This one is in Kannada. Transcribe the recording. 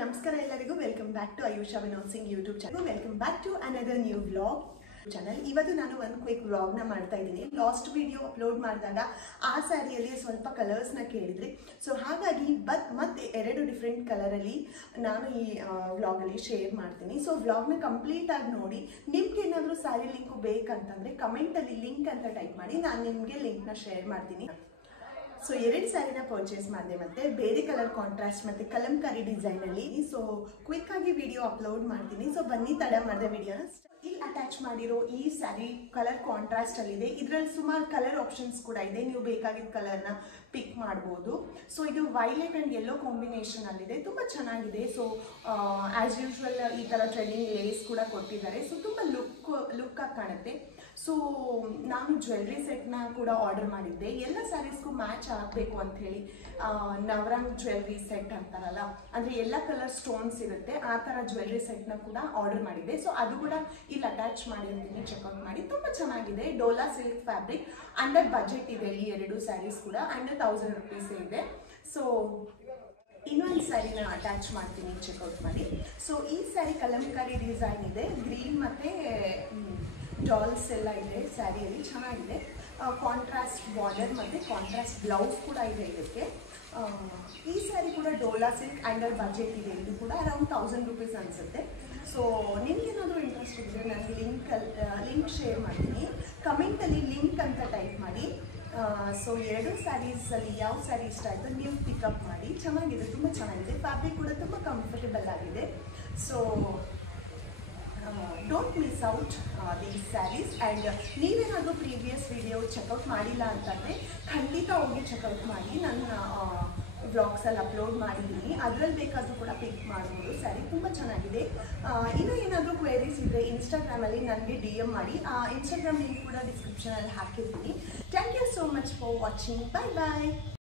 ನಮಸ್ಕಾರ ಎಲ್ಲರಿಗೂ welcome back to Ayusha Vinod Singh YouTube channel. Welcome back to another new vlog channel. ಇವತ್ತು ನಾನು ಒಂದು ಕ್ವಿಕ್ ವ್ಲಾಗ್ನ ಮಾಡ್ತಾ ಇದ್ದೀನಿ. ಲಾಸ್ಟ್ ವಿಡಿಯೋ ಅಪ್ಲೋಡ್ ಮಾಡಿದಾಗ ಆ ಸ್ಯಾರಿಯಲ್ಲಿ ಸ್ವಲ್ಪ ಕಲರ್ಸ್ನ ಕೇಳಿದ್ರಿ. ಸೊ ಹಾಗಾಗಿ ಮತ್ತೆ ಎರಡು ಡಿಫ್ರೆಂಟ್ ಕಲರಲ್ಲಿ ನಾನು ಈ ವ್ಲಾಗಲ್ಲಿ ಶೇರ್ ಮಾಡ್ತೀನಿ. ಸೊ ವ್ಲಾಗ್ನ ಕಂಪ್ಲೀಟ್ ಆಗಿ ನೋಡಿ. ನಿಮ್ಗೆ ಏನಾದರೂ ಸ್ಯಾರಿ ಲಿಂಕು ಬೇಕಂತಂದರೆ ಕಮೆಂಟಲ್ಲಿ ಲಿಂಕ್ ಅಂತ ಟೈಪ್ ಮಾಡಿ, ನಾನು ನಿಮಗೆ ಲಿಂಕ್ನ ಶೇರ್ ಮಾಡ್ತೀನಿ. ಸೊ ಎರಡು ಸ್ಯಾರಿನ ಪರ್ಚೇಸ್ ಮಾಡಿದೆ, ಮತ್ತೆ ಬೇರೆ ಕಲರ್ ಕಾಂಟ್ರಾಸ್ಟ್ ಮತ್ತೆ ಕಲಂಕಾರಿ ಡಿಸೈನ್ ಅಲ್ಲಿ. ಸೊ ಕ್ವಿಕ್ ಆಗಿ ವಿಡಿಯೋ ಅಪ್ಲೋಡ್ ಮಾಡ್ತೀನಿ. ಸೊ ಬನ್ನಿ ತಡ ಮಾಡಿದೆ ವಿಡಿಯೋನ. ಇಲ್ಲಿ ಅಟ್ಯಾಚ್ ಮಾಡಿರೋ ಈ ಸ್ಯಾರಿ ಕಲರ್ ಕಾಂಟ್ರಾಸ್ಟ್ ಅಲ್ಲಿ ಇದೆ. ಇದರಲ್ಲಿ ಸುಮಾರು ಕಲರ್ ಆಪ್ಷನ್ಸ್ ಕೂಡ ಇದೆ, ನೀವು ಬೇಕಾಗಿದ್ದ ಕಲರ್ನ ಪಿಕ್ ಮಾಡ್ಬೋದು. ಸೊ ಇದು ವೈಲೆಟ್ ಅಂಡ್ ಯೆಲ್ಲೋ ಕಾಂಬಿನೇಷನ್ ಅಲ್ಲಿದೆ, ತುಂಬಾ ಚೆನ್ನಾಗಿದೆ. ಸೊ ಆಸ್ ಯೂಶುವಲ್ ಈ ತರ ಟ್ರೆಂಡಿಂಗ್ ಲೇಸ್ ಕೂಡ ಕೊಟ್ಟಿದ್ದಾರೆ. ಸೊ ತುಂಬಾ ಲುಕ್ ಆಗಿ ಕಾಣುತ್ತೆ. ಸೊ ನಾನು ಜ್ಯುವೆಲ್ರಿ ಸೆಟ್ನ ಕೂಡ ಆರ್ಡರ್ ಮಾಡಿದ್ದೆ, ಎಲ್ಲ ಸ್ಯಾರೀಸ್ಗೂ ಮ್ಯಾಚ್ ಆಗಬೇಕು ಅಂತ ಹೇಳಿ. ನವರಂಗ್ ಜ್ಯುವೆಲ್ರಿ ಸೆಟ್ ಅಂತಾರಲ್ಲ, ಅಂದರೆ ಎಲ್ಲ ಕಲರ್ ಸ್ಟೋನ್ಸ್ ಇರುತ್ತೆ, ಆ ಥರ ಜ್ಯುವೆಲ್ರಿ ಸೆಟ್ನ ಕೂಡ ಆರ್ಡರ್ ಮಾಡಿದ್ದೆ. ಸೊ ಅದು ಕೂಡ ಇಲ್ಲಿ ಅಟ್ಯಾಚ್ ಮಾಡಿರ್ತೀನಿ, ಚೆಕ್ಔಟ್ ಮಾಡಿ. ತುಂಬ ಚೆನ್ನಾಗಿದೆ. Dhola silk fabric, under budget ಇದೆ ಈ ಎರಡು ಸ್ಯಾರೀಸ್ ಕೂಡ, ಅಂಡರ್ 1000 rupees ಇದೆ. ಸೊ ಇನ್ನೊಂದು ಸ್ಯಾರಿನ ಅಟ್ಯಾಚ್ ಮಾಡ್ತೀನಿ, ಚೆಕ್ಔಟ್ ಮಾಡಿ. ಸೊ ಈ ಸ್ಯಾರಿ ಕಲಂಕಾರಿ ಡಿಸೈನ್ ಇದೆ, ಗ್ರೀನ್ ಮತ್ತು ಡಾಲ್ಸ್ ಎಲ್ಲ ಇದೆ ಸ್ಯಾರಿಯಲ್ಲಿ, ಚೆನ್ನಾಗಿದೆ. ಕಾಂಟ್ರಾಸ್ಟ್ ಬಾರ್ಡರ್ ಮತ್ತು ಕಾಂಟ್ರಾಸ್ಟ್ ಬ್ಲೌಸ್ ಕೂಡ ಇದೆ ಇದಕ್ಕೆ. ಈ ಸ್ಯಾರಿ ಕೂಡ ಡೋಲಾ ಸಿಲ್ಕ್, ಅಂಡರ್ ಬಜೆಟ್ ಇದೆ. ಇದು ಕೂಡ ಅರೌಂಡ್ 1000 rupees ಅನಿಸುತ್ತೆ. ಸೊ ನಿಮ್ಗೇನಾದರೂ ಇಂಟ್ರೆಸ್ಟ್ ಇದ್ದರೆ ನಾನು ಲಿಂಕ್ ಶೇರ್ ಮಾಡ್ತೀನಿ, ಕಮೆಂಟಲ್ಲಿ ಲಿಂಕ್ ಅಂತ ಟೈಪ್ ಮಾಡಿ. ಸೊ ಎರಡು ಸ್ಯಾರೀಸಲ್ಲಿ ಯಾವ ಸ್ಯಾರಿ ಇಷ್ಟ ಆಯಿತು ನೀವು ಪಿಕಪ್ ಮಾಡಿ. ಚೆನ್ನಾಗಿದೆ, ತುಂಬ ಚೆನ್ನಾಗಿದೆ. ಫ್ಯಾಬ್ರಿಕ್ ಕೂಡ ತುಂಬ ಕಂಫರ್ಟಬಲ್ ಆಗಿದೆ. So don't miss out these sarees. And ನೀವೇನಾದರೂ ಪ್ರೀವಿಯಸ್ ವಿಡಿಯೋ ಚೆಕ್ಔಟ್ ಮಾಡಿಲ್ಲ ಅಂತಂದರೆ ಖಂಡಿತ ಹೋಗಿ ಚೆಕ್ಔಟ್ ಮಾಡಿ. ನನ್ನ ವ್ಲಾಗ್ಸಲ್ಲಿ ಅಪ್ಲೋಡ್ ಮಾಡಿದ್ದೀನಿ, ಅದರಲ್ಲಿ ಬೇಕಾದರೂ ಕೂಡ ಪಿಕ್ ಮಾಡ್ಬೋದು. ಸ್ಯಾರಿ ತುಂಬ ಚೆನ್ನಾಗಿದೆ. ಇನ್ನೂ ಏನಾದರೂ ಕ್ವೇರೀಸ್ ಇದ್ದರೆ ಇನ್ಸ್ಟಾಗ್ರಾಮಲ್ಲಿ ನನಗೆ DM ಮಾಡಿ. ಇನ್ಸ್ಟಾಗ್ರಾಮ್ ಲಿಂಕ್ ಕೂಡ ಡಿಸ್ಕ್ರಿಪ್ಷನಲ್ಲಿ ಹಾಕಿರ್ತೀನಿ. Thank you so much for watching. Bye bye.